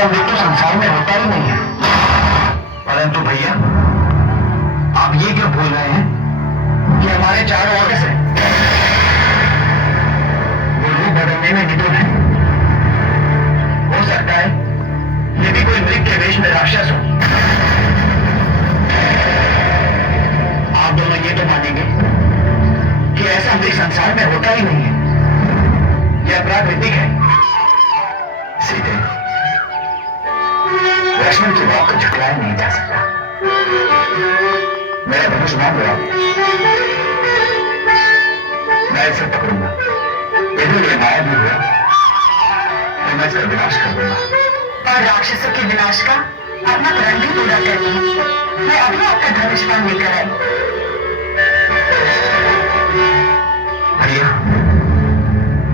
ऐसा मृत्यु संसार में होता ही नहीं है। परंतु भैया, आप ये क्यों भूल रहे हैं कि हमारे चारों ओर से वो रूप बदलने में निपुण है। हो सकता है ये भी कोई मृग के वेश में राक्षस हो। आप दोनों ये तो मानेंगे कि ऐसा मृग संसार में होता ही नहीं है, यह प्राकृतिक है। सीधे लक्ष्मण की बात को झुकलाया नहीं जा सकता। मेरा धनुष बांध लो, मैं इसे पकड़ूंगा। यदि ये माया भी हुआ तो मैं इसका विनाश कर दूंगा। और राक्षसों के विनाश का अपना प्रण भी पूरा करना। मैं अभी आपका धनुष बाण लेकर आई। भैया,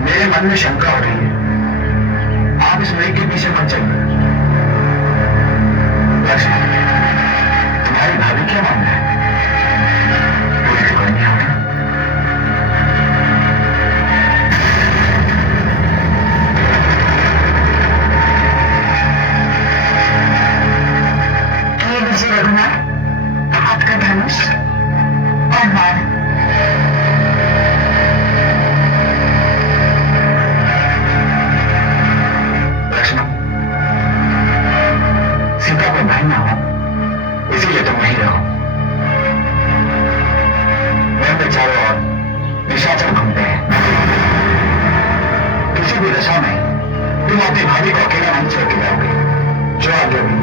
मेरे मन में शंका हो रही है। आप इस मृग के पीछे मत चलिए। तुम्हारी भाभी क्या मांग है? पूरी खबर नहीं होगा। ये लीजिए रघुनाथ, आपका धनुष और बाण। सीता को बहन ना हो, इसीलिए तुम वहीं रहो। वन के चारों ओर निशाचर घूमते हैं। किसी भी दशा में तुम अपनी भाभी को अकेला नहीं छोड़ के जाओगे। जो आगे भी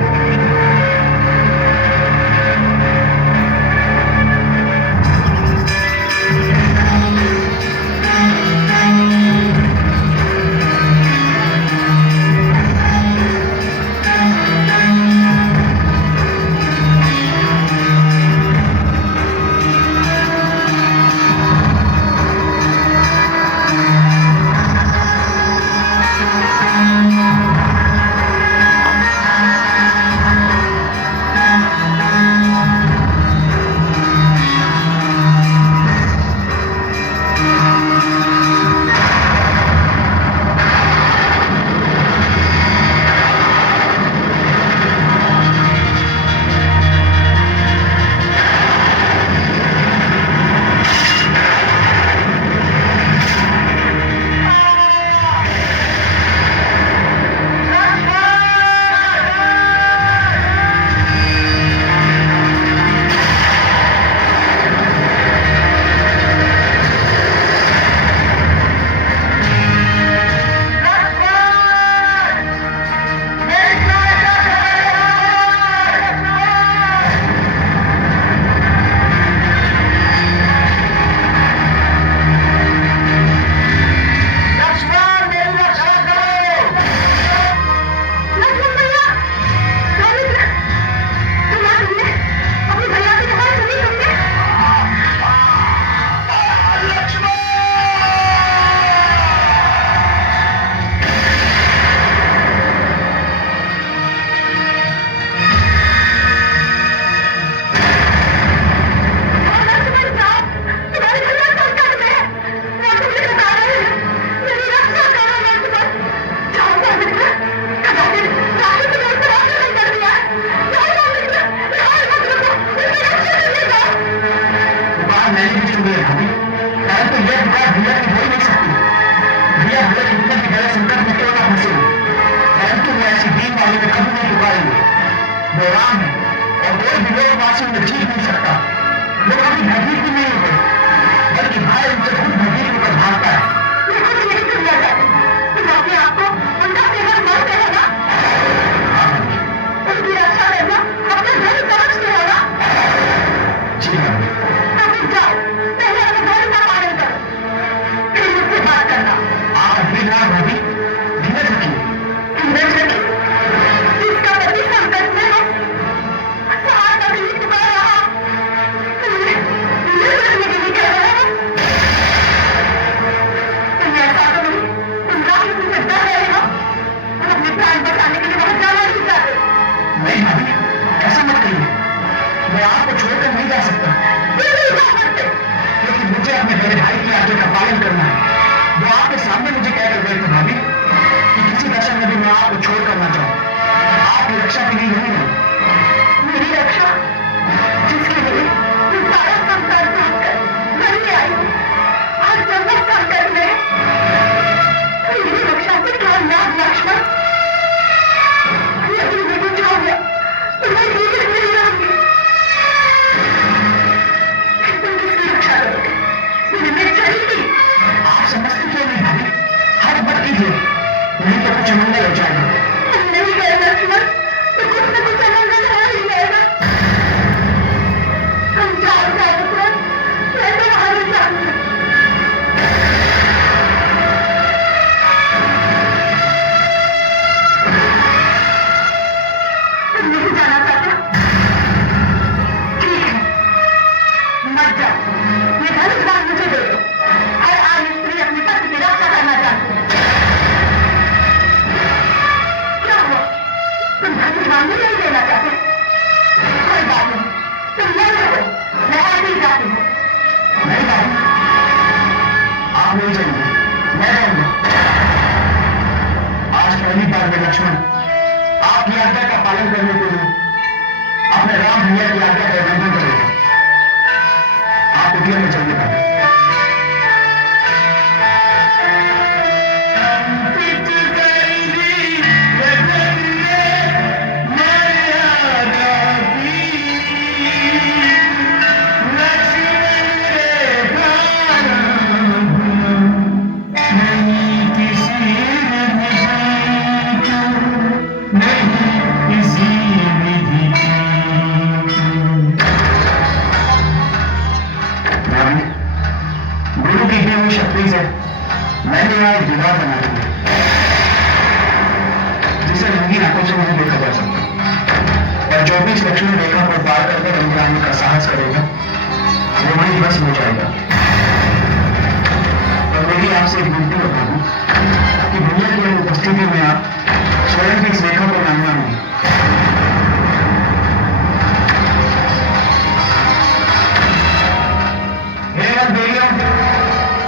वो राम है और कोई भी लोग वासी उन्हें जीत नहीं सकता। वो कभी भयभीत भी नहीं होते, बल्कि भय उनसे खुद भयभीत होकर भागता है। अपने आप को उनका सेवन मत करेगा। उनकी रक्षा करना अपने धर्म समझ के होगा। जी हाँ, तो जाओ, पहले अपने धर्म का पालन करो, फिर मुझसे बात करना। आप अपनी नाम भाभी धीरज रखिए। धीरज रखिए, जिसका पति संकट में हो, सहारा कभी नहीं चुका रहा, तुम्हें धीरज रखने के लिए कह रहा है। तुम ऐसा तो नहीं, तुम राम से डर रहे हो और अपने प्राण बचाने के लिए वहां जाना नहीं चाहते। नहीं भाभी, ऐसा मत कहिए। मैं आपको छोड़कर नहीं जा सकता। लेकिन मुझे अपने बड़े भाई की आज्ञा का पालन करना है। वो आपके सामने मुझे कह कर गए थे भाभी कि किसी दशा में भी मैं आपको छोड़कर ना जाऊं। रक्षा के लिए यही है। मेरी रक्षा, जिसके लिए मैं सारा संसार त्याग कर घर में आई हूँ, आज जब मैं संकट में, मेरी रक्षा से क्या लाभ लक्ष्मण? यदि मैं कुछ हो गया तो मैं जीवित नहीं रहूंगी। तुम किसकी रक्षा करोगे? मेरे बेचारी की। आप समझते क्यों नहीं भाभी? हाथ मत कीजिए, नहीं तो कुछ अमंगल हो जाएगा। नहीं गए लक्ष्मण, तो कुछ न कुछ अमंगल हो ही जाएगा। हम जाओ तुरंत, मैं तो वहां नहीं जाऊंगी। तुम नहीं जाना चाहते? ठीक है, मत जाओ। ये धनुष मुझे दे दो। हर आदमी स्त्री अपने पति की रक्षा करना चाहती है। क्या हुआ? तुम धनुष नहीं देना चाहते? कोई बात नहीं, तुम ले लो, मैं ऐसे ही जाती हूँ। नहीं भाभी, आप नहीं जाइए, मैं जाऊंगा। आज पहली बार मैं लक्ष्मण आपकी आज्ञा का पालन करने के लिए अपने राम भैया की आज्ञा का उल्लंघन करेगा। आप उठिए, मैं चलिए भाभी। गुरु की दी हुई शक्ति से मैंने यहाँ एक दीवार बना दी है, जिसे रंगीन आंखों से नहीं देखा जा सकता। और जो भी इस लक्ष्मण रेखा को पार करके रंग आने का साहस करेगा, वो वहीं बस हो जाएगा। और मेरी आपसे एक विनती होता हूँ कि भैया की उपस्थिति में आप स्वयं की इस रेखा को लांघना नहीं।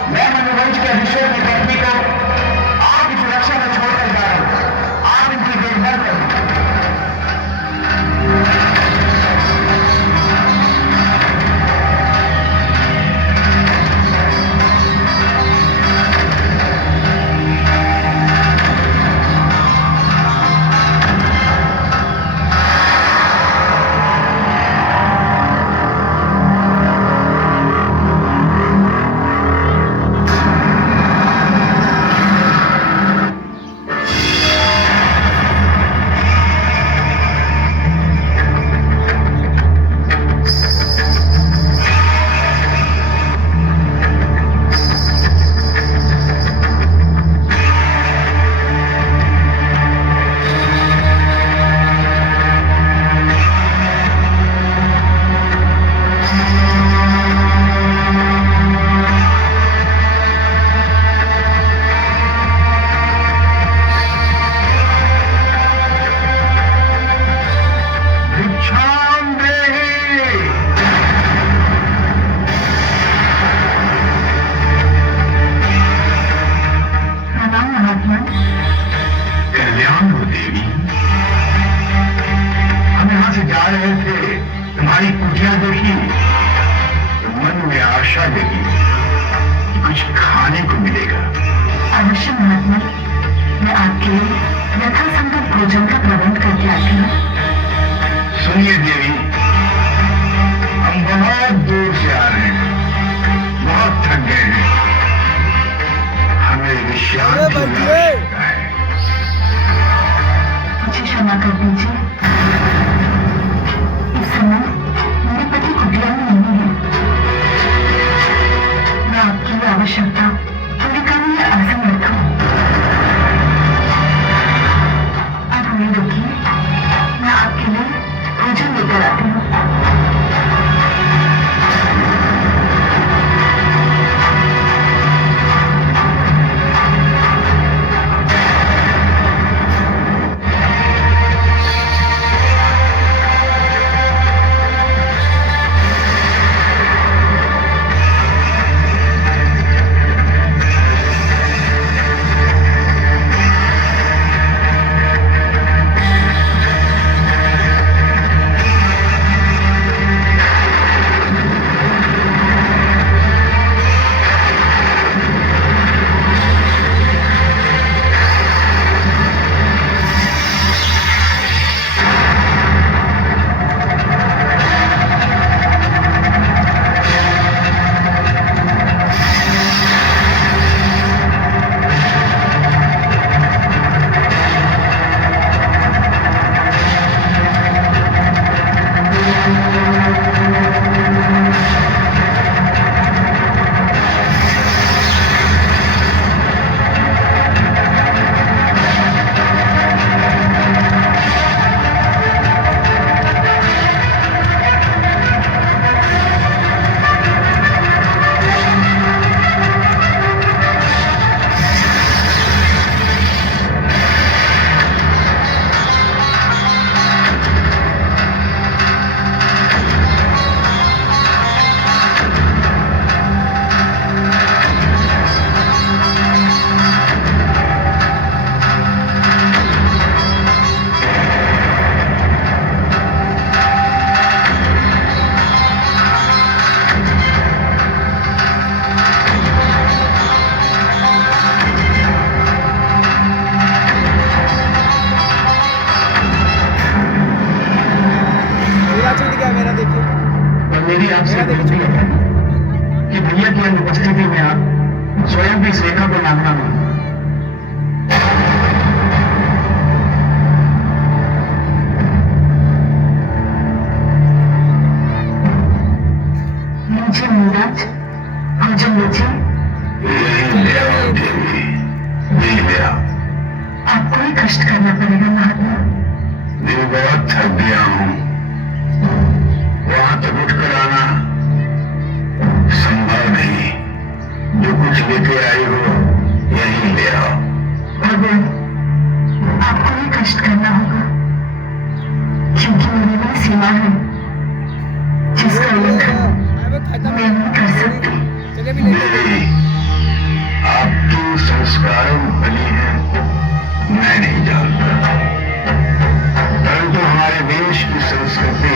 मैं मनोरंज के अभिषेक की व्यक्ति को आपकी सुरक्षा में छोड़कर जा रहा हूं। आप इनकी देखभाल करें। कल्याण हो देवी, हम यहां से जा रहे थे, तुम्हारी कुटिया देखी तो मन में आशा जगी कि कुछ खाने को मिलेगा। अवश्य महात्मा, मैं आपके लिए यथासंभव भोजन का प्रबंध करके आती हूँ। सुनिए देवी, हम बहुत दूर से आ रहे हैं, बहुत थक गए हैं, हमें विश्राम की आवश्यकता है। मुझे क्षमा कर दीजिए, इस समय मेरे पति कुटिया में नहीं है। मैं आपकी आवश्यकता पूरी करने में असमर्थ हूँ। अब हमें रोकिए, मैं आपके लिए भोजन लेकर आती हूँ। मेरी आपसे विनती है कि भैया की अनुपस्थिति में आप स्वयं भी इस रेखा को नामना मानो। मुझे नीरज मुझे मुझे आपको ही कष्ट करना पड़ेगा महात्मा। मैं बहुत थक गया हूँ, वहां तक उठकर आना संभव नहीं। जो कुछ लेके आई हो यही ले आओ। भगवान आपको ही कष्ट करना होगा, क्योंकि मेरी भी सीमा है जिसका उल्लंघन मैं नहीं कर सकती। देवी, आपकी संस्कारों में बनी है मैं नहीं जानता, परंतु हमारे देश की संस्कृति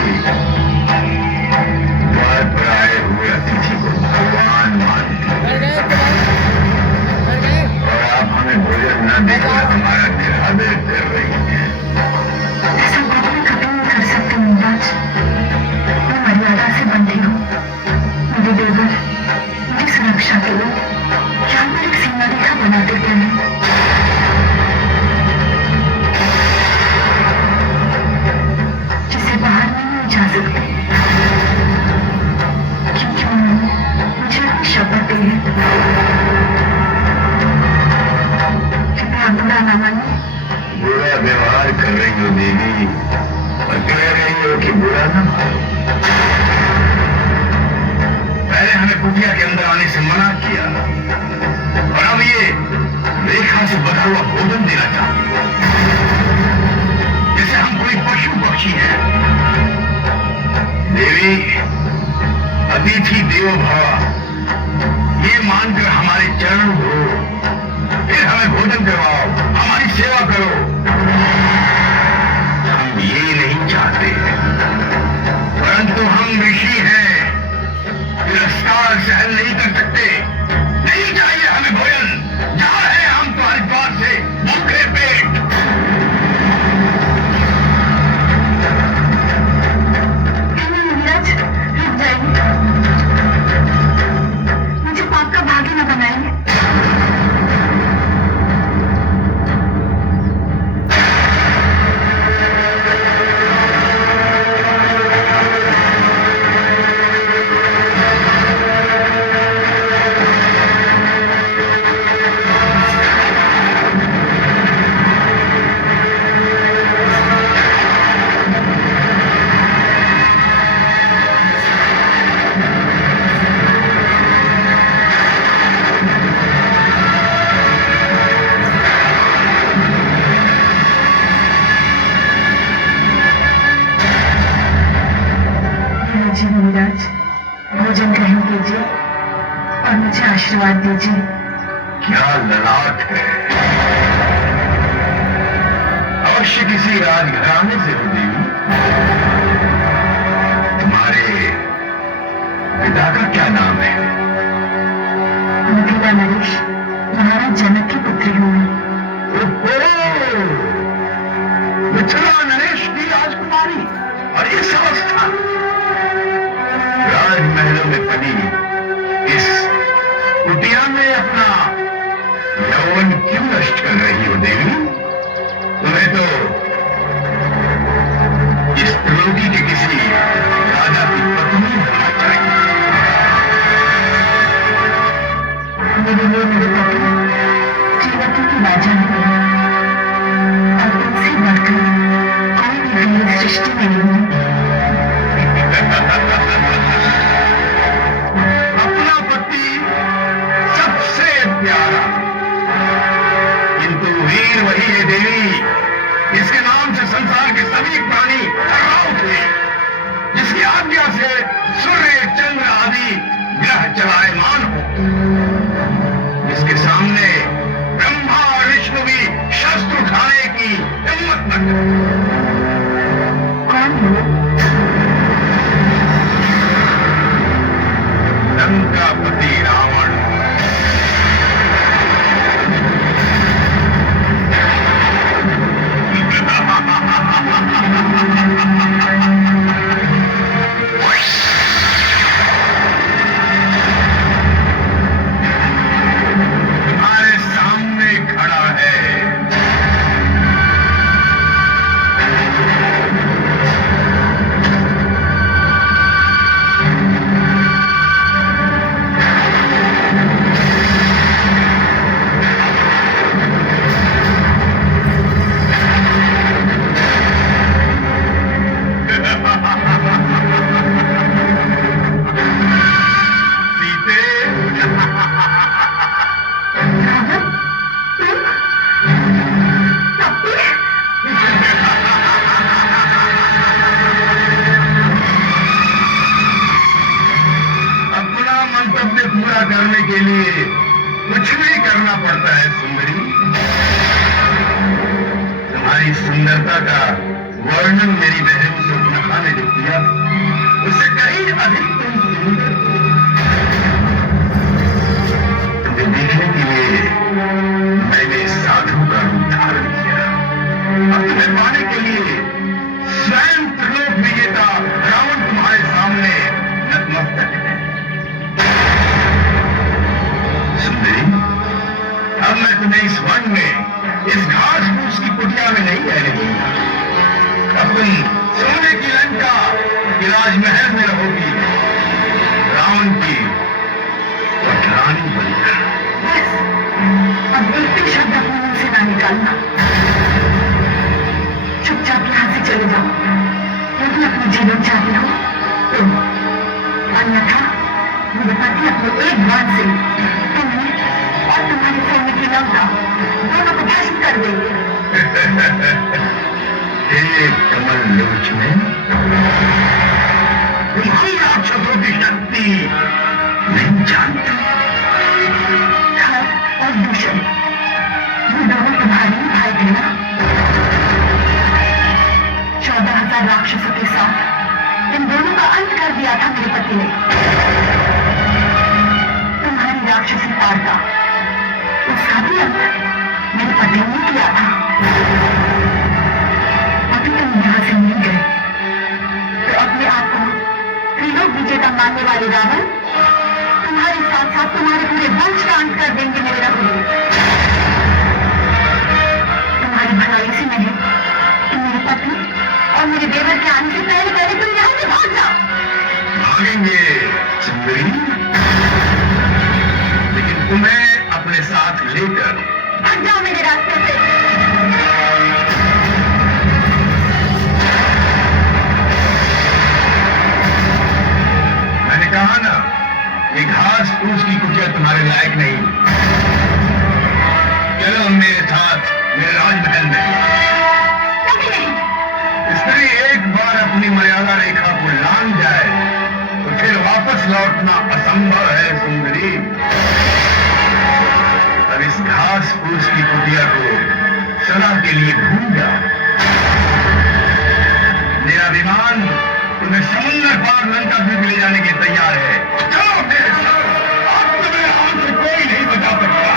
द्वार पर आए हुए अतिथि को भगवान मानती है। और आप हमें भोजन न देकर हमारा निरादर कर रही हैं। ऐसा मैं कभी नहीं कर सकती नीरज। मैं मर्यादा से बंधी हूँ। मेरे देवर मेरी सुरक्षा के लिए यहाँ पर एक सीमा रेखा बना देते हैं। जिसे बाहर नहीं जा सकते, क्योंकि उन्होंने मुझे अपनी शपथ दी है। कृपया बुरा न मानिए। बुरा व्यवहार कर रही हो देवी और कह रही हो कि बुरा न मानो। पहले हमें कुटिया के अंदर आने से मना किया और अब ये रेखा से बना हुआ भोजन देना चाहती हो, जैसे हम कोई पशु पक्षी हैं। देवी, अतिथि देवो भव, ये मानकर हमारे चरण धो, फिर हमें भोजन करवाओ, हमारी सेवा करो। हम ये नहीं चाहते हैं, परंतु हम ऋषि हैं, तिरस्कार सहन नहीं कर सकते। नहीं चाहिए हमें भोजन, जा रहे हम तो हरिद्वार से भूखे पेट। नीरज रुक जाइए, मुझे पाप का भागी न बनाइए। मुझे नीरज भोजन ग्रहण कीजिए और मुझे आशीर्वाद दीजिए। क्या ललाट है, अवश्य किसी राजघराने से हो देवी। तुम्हारे पिता का क्या नाम है? मिथिला नरेश, महाराज जनक की पुत्री हूँ मैं। मिथिला नरेश की राजकुमारी, और इस अवस्था राजमहलों में पली इस कुटिया में अपना यौवन क्यों नष्ट कर रही हो देवी? तुम्हें तो इस त्रिलोकी के किसी राजा की पत्नी होना चाहिए। मेरे लिए मेरे पति त्रिलोकी के राजा हैं और उनसे बढ़कर कोई भी वीर सृष्टि में नहीं है। अपना पति सबसे प्यारा, किंतु वीर वही है देवी जिसके नाम से संसार के सभी प्राणी थर्राव थे, जिसकी आज्ञा से सूर्य चंद्र आदि ग्रह चलायमान हो, जिसके सामने ब्रह्मा और विष्णु भी शस्त्र उठाने की हिम्मत न करें। कौन है? दुल्हन मेरी बहन सुर्पनखा ने जो किया उससे कहीं अधिक तुम सुंदर हो। तुम्हें देखने के लिए मैंने साधु का रूप धारण किया। अब तुम्हें पाने के लिए स्वयं त्रिलोक विजेता रावण तुम्हारे सामने नतमस्तक है। सुंदरी, अब मैं तुम्हें इस वन में इस घास फूस की कुटिया में नहीं रहने दूंगा। अब तुम सोने की लंका के राजमहल में रहोगी, रावण की पटरानी बनकर। बस अब एक भी शब्द अपने मुंह से ना निकालना। चुपचाप यहाँ से चले जाओ यदि अपना जीवन चाहते हो तो, अन्यथा मेरे पति अपने एक बात से तुम्हें और तुम्हारे सोने की लंका दोनों को भस्म कर देंगे। हे कमल लोचने, तुम्हारी राक्षसों की शक्ति नहीं जानती। खर और दूषण ये दोनों तुम्हारी भाई थे ना। 14,000 राक्षसों के साथ इन दोनों का अंत कर दिया था मेरे पति ने। तुम्हारी राक्षसी तारका उसका भी अंत मेरे पति ने किया था। अभी तुम यहाँ से नहीं गए तो अपने आप को त्रिलोक विजेता मानने वाले रावण तुम्हारे साथ साथ तुम्हारे पूरे वंश का अंत कर देंगे मेरे रघुवीर। तुम्हारी भलाई इसी में है कि मेरे पति और मेरे देवर के आने से पहले पहले तुम यहाँ से भाग जाओ। भागेंगे सुंदरी, लेकिन तुम्हें अपने साथ लेकर हट जाओ मेरे रास्ते से। मैंने कहा ना, ये घास फूस की कुटिया तुम्हारे लायक नहीं। चलो मेरे साथ मेरे राजमहल में। स्त्री एक बार अपनी मर्यादा रेखा को लांघ जाए तो फिर वापस लौटना असंभव है सुंदरी। अब इस घास फूस की कुटिया को सदा के लिए भूल जा। मेरा विमान तुम्हें समुद्र पार लंका तक ले जाने के तैयार है। चलो मेरे साथ, अब तुम्हें हाथ से कोई नहीं बचा सकता।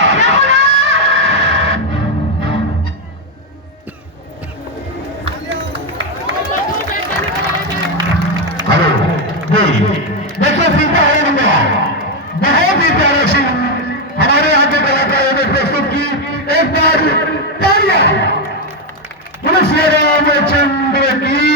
हेलो, देखो सीता है बहुत ही प्यारा सीन हमारे यहाँ के कलाकारों ने प्रस्तुत की। एक बार तालियां। पुलिस रामचंद्र की